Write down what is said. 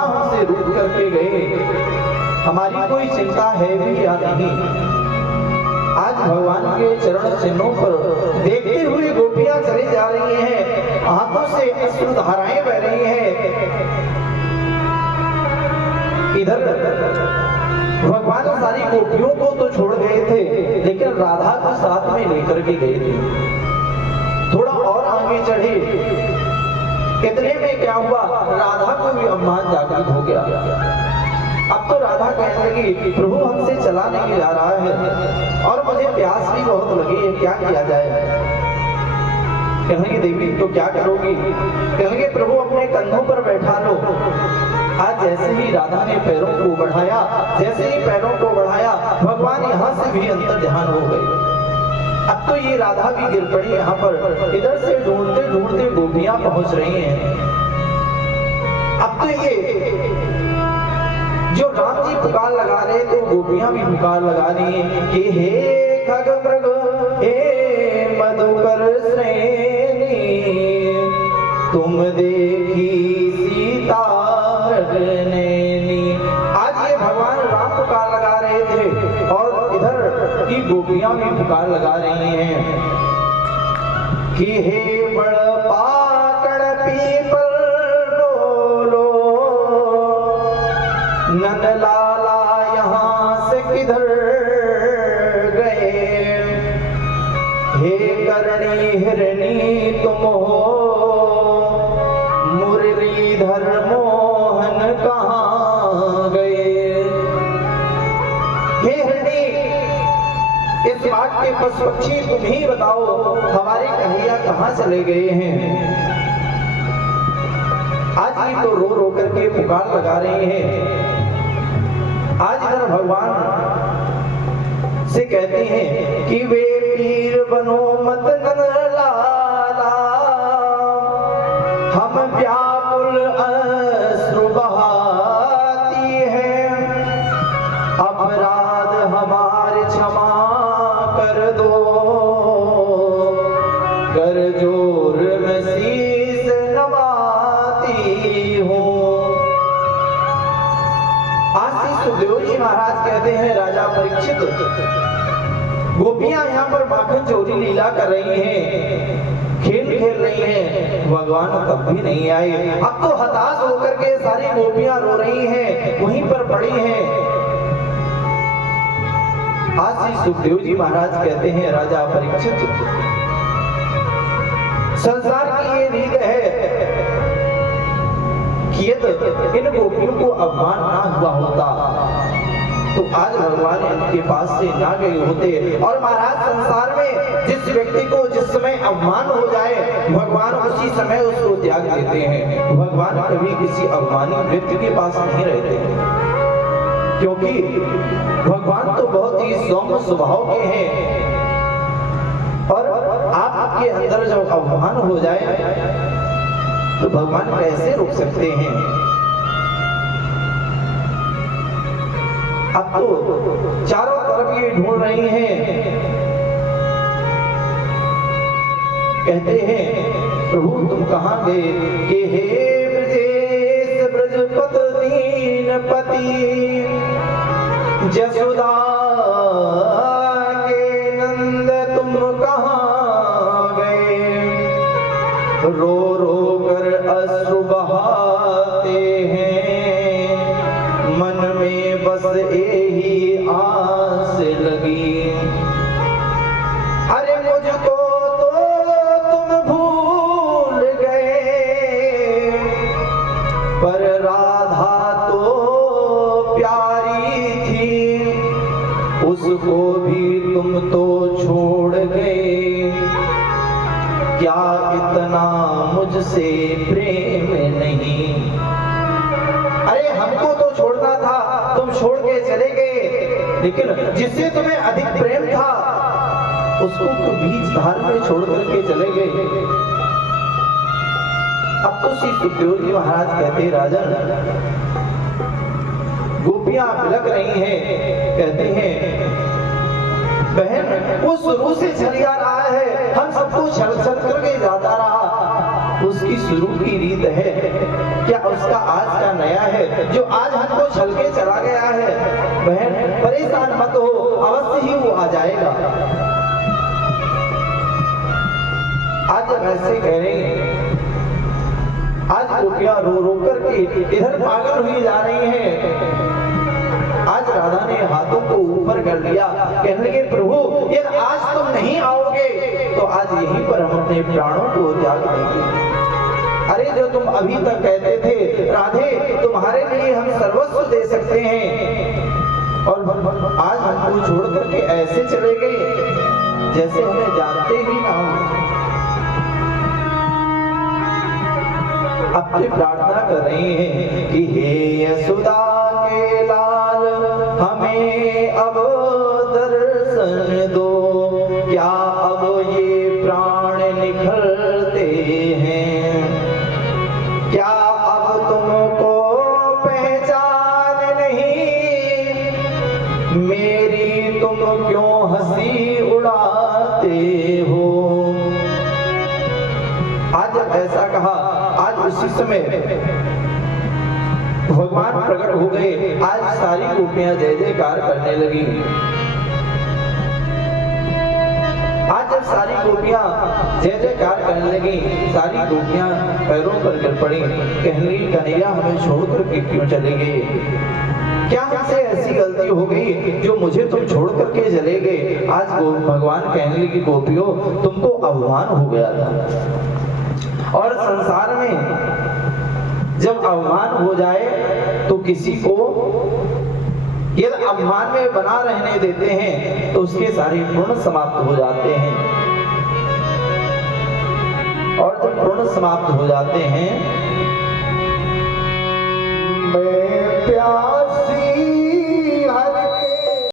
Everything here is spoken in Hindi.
कहाँ हमसे रूठ करके गए, हमारी कोई चिंता है भी या नहीं। आज भगवान के चरण चिन्हों पर देखते हुए गोपियां चली जा रही हैं, आंखों से अश्रु धाराएं बह रही हैं। इधर भगवान सारी गोपियों को तो छोड़ गए थे, लेकिन राधा को साथ में लेकर के गए थे। थोड़ा और आगे चढ़े, इतने में क्या हुआ, राधा को भी अपमान जागृत हो गया। अब तो राधा कहने लगी, प्रभु हमसे चला नहीं जा रहा है और मुझे प्यास भी बहुत लगी है, क्या किया जाए। कहने लगी, देवी तो क्या करोगी। कहने लगे, प्रभु अपने कंधों पर बैठा लो। आज जैसे ही राधा ने पैरों को बढ़ाया, जैसे ही पैरों को बढ़ाया, भगवान यहाँ से भी अंतर ध्यान हो गए। अब तो ये राधा भी गिर पड़ी यहाँ पर। इधर से ढूंढते ढूंढते गोपियां पहुंच रही हैं। अब तो ये जो राम जी पुकार लगा रहे तो गोपियां भी पुकार लगा रही हैं कि हे खगमृग हे मधुकर श्रेणी, तुम देखी सीता नैनी। आज ये भगवान राम पुकार लगा रहे थे और इधर की गोपियां भी पुकार लगा रही हैं कि हे बड़ पाकड़ पीपल बोलो, नंद लाला यहाँ से किधर गए। हे करणी हिरणी तुम हो, मुरलीधर मोहन कहाँ गए। हे हिरणी, इस बात के पशु पक्षी तुम ही बताओ, हमारे कन्हैया कहाँ चले गए हैं। आज ही तो रो रो करके पुकार लगा रहे हैं। आज इधर भगवान से कहते हैं कि वे पीर बनो मत नंदलाला, हम व्याकुल अश्रु बहाती हैं, अपराध हमारे क्षमा कर दो, कर जोर में शीस नवाती हूँ। सुखदेव जी महाराज कहते हैं, राजा परीक्षित, गोपियां यहाँ पर माखन चोरी लीला कर रही हैं, खेल खेल रही हैं, भगवान तब भी नहीं आए। अब तो हताश होकर के सारी गोपियां रो रही हैं, वहीं पर पड़ी हैं। आज श्री सुखदेव जी महाराज कहते हैं, राजा परीक्षित, संसार की ये रीत है कि यदि इन गोपियों को अपमान ना हुआ होता तो आज भगवान इनके पास से ना गए होते। और महाराज, संसार में जिस व्यक्ति को जिस समय अपमान हो जाए, भगवान उसी समय उसको त्याग देते हैं। भगवान कभी किसी अपमानित व्यक्ति के पास नहीं रहते, क्योंकि भगवान तो बहुत ही सौम्य स्वभाव के हैं। और आपके अंदर जब अपमान हो जाए तो भगवान कैसे रोक सकते हैं। अब तो चारों तरफ ये ढूंढ रही हैं, कहते हैं, प्रभु तुम कहाँ गए। कि हे ब्रजेश ब्रजपत दीनपति, जसोदा के नंद तुम कहाँ गए। रो रो कर अश्रु बहाते हैं, मन में बस यही आस लगी। अरे मुझको तो तुम भूल गए, पर राधा तो प्यारी थी, उसको भी तुम तो छोड़ गए। क्या इतना मुझसे प्रेम नहीं। अरे हमको तो छोड़ना था, तुम छोड़ के चले गए, लेकिन जिससे तुम्हें अधिक प्रेम था उसको तो बीच धार में छोड़ करके चले गए। अब तो श्री सुखदेव जी महाराज कहते, राजन, गोपियां बिलक रही हैं, कहते हैं, बहन वो शुरू से चलिया रहा है, हम सबको छल छल करके जाता रहा, उसकी शुरू की रीत है, क्या उसका आज का नया है। जो आज हमको छल के चला गया है, बहन परेशान मत हो, अवश्य ही वो आ जाएगा। आज जब ऐसे कह रही हैं, आज गोपियां रो रो करके इधर पागल हुई जा रही हैं। आज राधा ने हाथों को ऊपर कर दिया, कहने लगे प्रभु यदि आज तुम नहीं आओगे तो आज यहीं पर हम अपने प्राणों को त्याग देंगे। अरे जो तुम अभी तक कहते थे राधे तुम्हारे लिए हम सर्वस्व दे सकते हैं, और आज हमको छोड़ करके ऐसे चले गए जैसे हमें जानते ही ना हो। अपनी प्रार्थना कर रही हैं कि हे यशोदा के लाल हमें अब दर्शन दो, क्या अब ये प्राण निखरते हैं, क्या अब तुमको पहचान नहीं, मेरी तुम क्यों हंसी उड़ाते हो। आज जब ऐसा कहा, आज उसी समय भगवान प्रकट हो गए। आज सारी गोपियां जय जयकार करने लगी। आज जब सारी गोपियां जय जयकार करने लगी, सारी गोपियां पैरों पर गिर पड़ी, कहने लगी कन्हैया हमें छोड़कर के क्यों चले गए, क्या हमसे ऐसी गलती हो गई जो मुझे तुम छोड़ करके चले गए। आज भगवान कहने लगी गोपियों तुमको अवमान हो गया था, और संसार में जब अवमान हो जाए तो किसी को यदि अवमान में बना रहने देते हैं तो उसके सारे गुण समाप्त हो जाते हैं, और जब गुण समाप्त हो जाते हैं